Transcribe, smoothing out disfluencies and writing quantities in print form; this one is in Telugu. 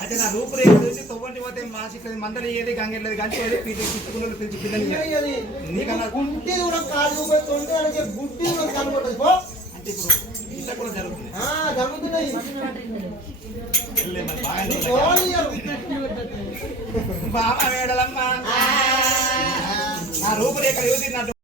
అయితే నా రూపురేఖ చూసి తొవ్వంటి పోతే మాసి మందలు ఏది గంగెళ్ళదు కానీ పిచ్చుకున్న పిలిచి పిల్లలు నీకన్నా గుడ్డి కూడా కాలు గుడ్డి కనబడదు అంటే ఇప్పుడు ఇంత కూడా జరుగుతుంది జరుగుతున్నాయి బాబా వేడలమ్మా నా రూపురేఖ చూసి నా